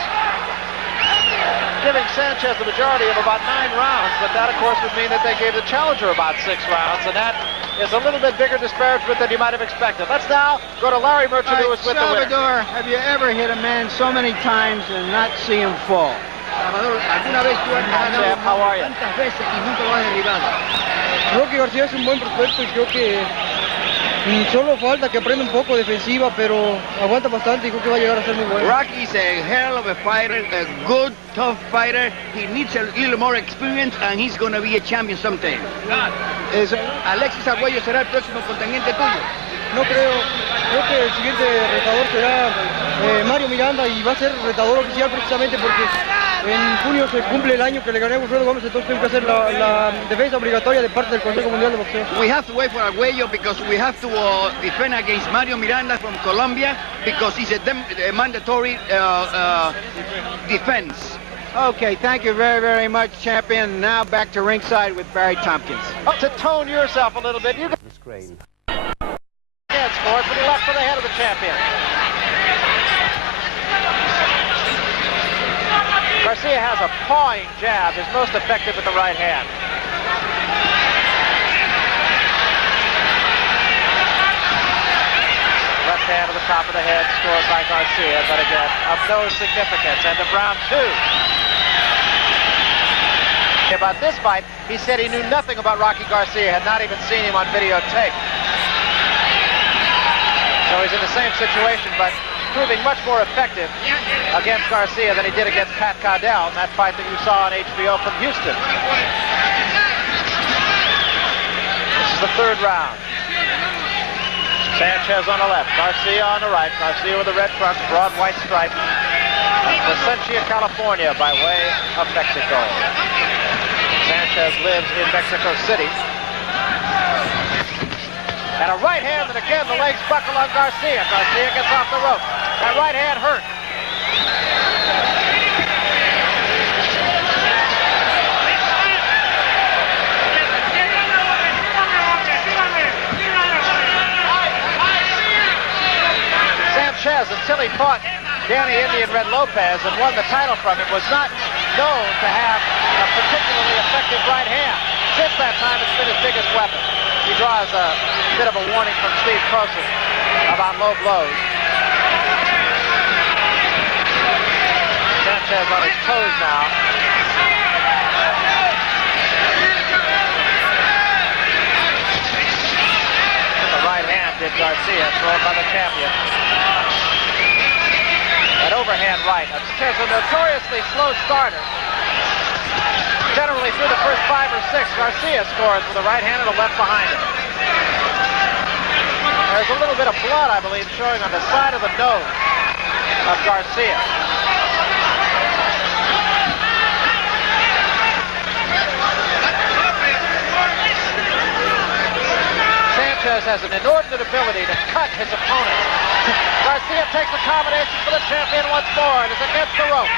giving Sanchez the majority of about 9 rounds, but that, of course, would mean that they gave the challenger about 6 rounds, and that is a little bit bigger disparagement than you might have expected. Let's now go to Larry Merchant, who was with the winner. Salvador, have you ever hit a man so many times and not see him fall? Salvador, ¿alguna vez tú has ganado How are you? tantas veces y nunca lo has derribado? Creo que García es un buen prospecto y creo que solo falta que aprenda un poco defensiva, pero aguanta bastante y creo que va a llegar a ser muy bueno. Rocky's a hell of a fighter, a good, tough fighter. He needs a little more experience and he's going to be a champion someday. Alexis Agüello será el próximo contendiente tuyo. No creo que el siguiente retador será Mario Miranda y va a ser retador oficial precisamente porque en junio se cumple el año que le gané a Wilfredo Gómez, entonces tengo que hacer la defensa obligatoria de parte del Consejo Mundial de Boxeo. We have to wait for Agüello because we have to defend against Mario Miranda from Colombia because he's a mandatory defense. Okay, thank you very, very much, champion. Now back to ringside with Barry Tompkins. To tone yourself a little bit, you Screen. scores, but he left for the head of the champion. Garcia has a pawing jab, is most effective with the right hand. Left hand to the top of the head, scored by Garcia, but again, of no significance. And to round 2. About this fight, he said he knew nothing about Rocky Garcia, had not even seen him on videotape. So he's in the same situation, but proving much more effective against Garcia than he did against Pat Cowdell in that fight that you saw on HBO from Houston. This is the 3rd round. Sanchez on the left, Garcia on the right. Garcia with the red trunks, broad white stripe. Placentia, California, by way of Mexico. Sanchez lives in Mexico City. And a right hand, and again the legs buckle on Garcia. Garcia gets off the rope. That right hand hurt. Sanchez, until he fought Danny Indian Red Lopez and won the title from him, was not known to have a particularly effective right hand. Since that time, it's been his biggest weapon. He draws a bit of a warning from Steve Prosen about low blows. Sanchez on his toes now. The right hand did Garcia, thrown by the champion. That overhand right. Sanchez, a notoriously slow starter. Generally through the first 5 or 6, Garcia scores with a right hand and a left behind him. There's a little bit of blood, I believe, showing on the side of the nose of Garcia. Sanchez has an inordinate ability to cut his opponent. Garcia takes a combination for the champion once more and is against the ropes.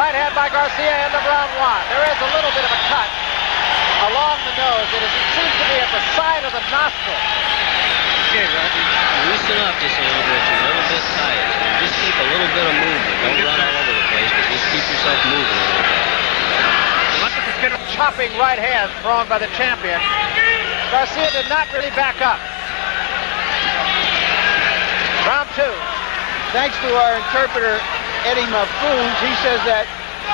Right hand by Garcia, end of round 1. There is a little bit of a cut along the nose. It seems to be at the side of the nostril. Okay, Rocky. Loosen up just a little bit. You're a little bit tight. And just keep a little bit of movement. Don't run all over the place, but just keep yourself moving a little bit. Chopping right hand thrown by the champion. Garcia did not really back up. Round 2. Thanks to our interpreter, Eddie Mafoons, he says that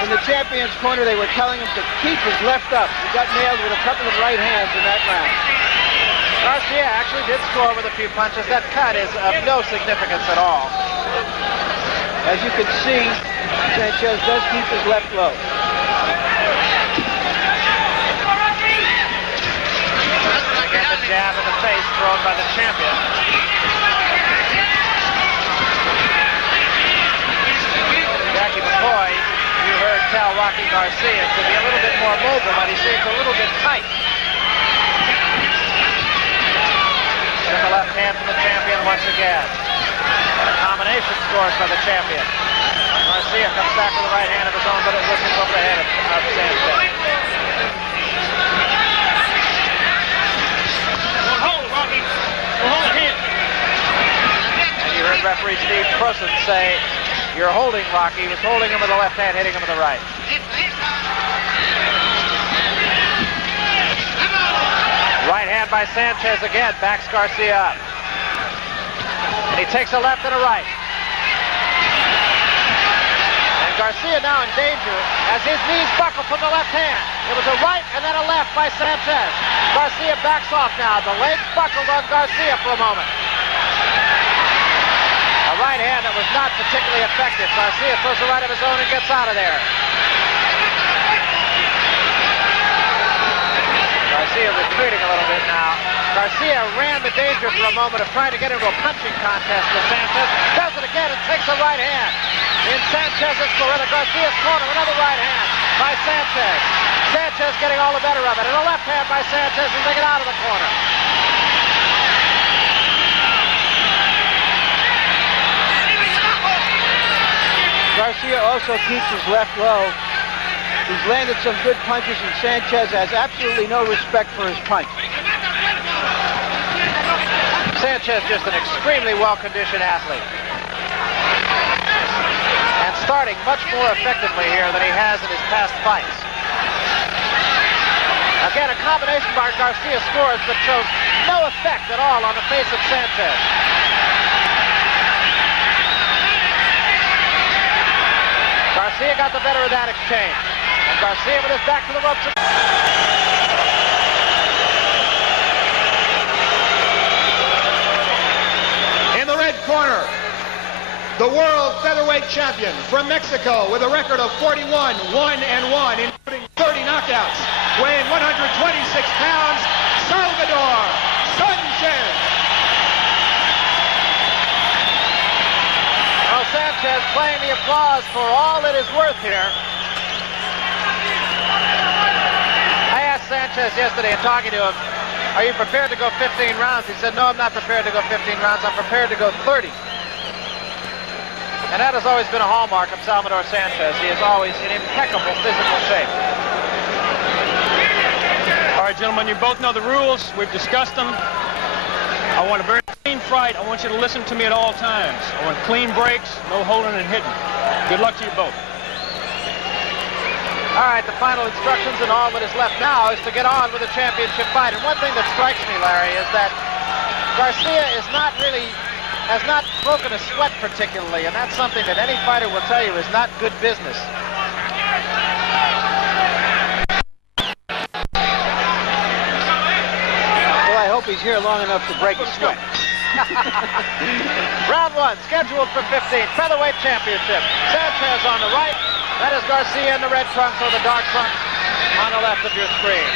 in the champion's corner they were telling him to keep his left up. He got nailed with a couple of right hands in that round. Garcia actually did score with a few punches. That cut is of no significance at all. As you can see, Sanchez does keep his left low. Again, the jab in the face thrown by the champion. Jackie McCoy, you heard tell Rocky Garcia to be a little bit more mobile, but he seems a little bit tight. Took a left hand from the champion once again. A combination scores by the champion. Garcia comes back with a right hand of his own, but it whistles over the head of Sanchez. Hold, Rocky. Hold the hand. And you heard referee Steve Prosen say, "You're holding Rocky." He was holding him with the left hand, hitting him with the right. Right hand by Sanchez again, backs Garcia up. And he takes a left and a right. And Garcia now in danger as his knees buckle from the left hand. It was a right and then a left by Sanchez. Garcia backs off now. The legs buckled on Garcia for a moment. A right hand that was not particularly effective. Garcia throws a right of his own and gets out of there. Garcia retreating a little bit now. Garcia ran the danger for a moment of trying to get into a punching contest with Sanchez. Does it again and takes a right hand. In Sanchez's corner, Garcia's corner, another right hand by Sanchez. Sanchez getting all the better of it. And a left hand by Sanchez as they get out of the corner. Garcia also keeps his left low. He's landed some good punches, and Sanchez has absolutely no respect for his punch. Sanchez just an extremely well-conditioned athlete. And starting much more effectively here than he has in his past fights. Again, a combination by Garcia scores, but shows no effect at all on the face of Sanchez. Garcia got the better of that exchange. And Garcia with his back to the ropes. In the red corner, the world featherweight champion from Mexico with a record of 41-1-1, including 30 knockouts, weighing 126 pounds, Salvador Sanchez. Well, Sanchez playing the applause for all it is worth here. I asked Sanchez yesterday in talking to him, are you prepared to go 15 rounds? He said, no, I'm not prepared to go 15 rounds. I'm prepared to go 30. And that has always been a hallmark of Salvador Sanchez. He is always in impeccable physical shape. All right, gentlemen, you both know the rules. We've discussed them. I want a very clean fight. I want you to listen to me at all times. I want clean breaks, no holding and hitting. Good luck to you both. All right, the final instructions and all that is left now is to get on with the championship fight. And one thing that strikes me, Larry, is that Garcia has not broken a sweat particularly, and that's something that any fighter will tell you is not good business. Well, I hope he's here long enough to break a sweat. Round one, scheduled for 15, featherweight championship. Sanchez on the right. That is Garcia in the red trunks or the dark trunks on the left of your screen.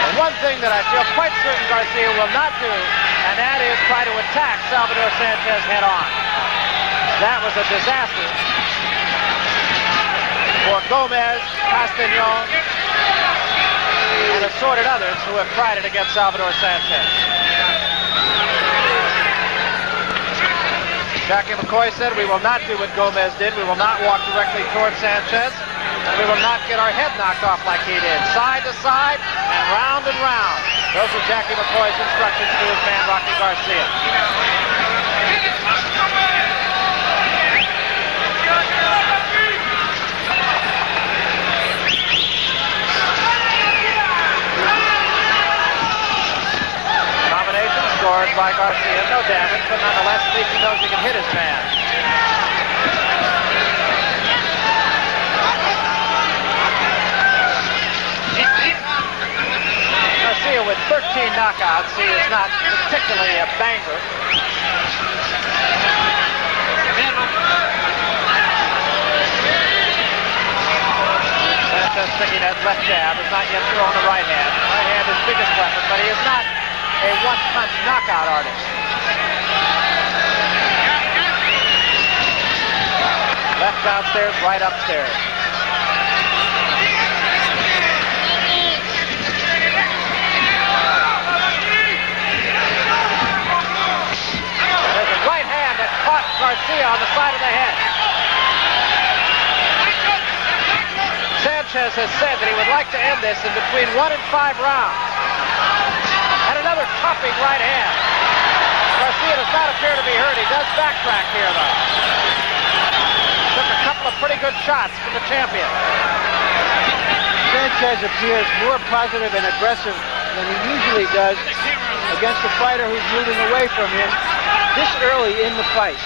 And one thing that I feel quite certain Garcia will not do, and that is try to attack Salvador Sanchez head on. That was a disaster for Gomez, Castañon, and assorted others who have tried it against Salvador Sanchez. Jackie McCoy said, we will not do what Gomez did. We will not walk directly toward Sanchez. And we will not get our head knocked off like he did. Side to side and round and round. Those are Jackie McCoy's instructions to his man, Rocky Garcia. Scored by Garcia, no damage, but nonetheless, at least he knows he can hit his man. Garcia with 13 knockouts, he is not particularly a banger. Sanchez picking that left jab, has not yet thrown the right hand. Right hand is his biggest weapon, but he is not a one-punch knockout artist. Left downstairs, right upstairs. There's a right hand that caught Garcia on the side of the head. Sanchez has said that he would like to end this in between 1 and 5 rounds. And another topping right hand. Garcia does not appear to be hurt. He does backtrack here, though. Took a couple of pretty good shots from the champion. Sanchez appears more positive and aggressive than he usually does against a fighter who's moving away from him this early in the fight.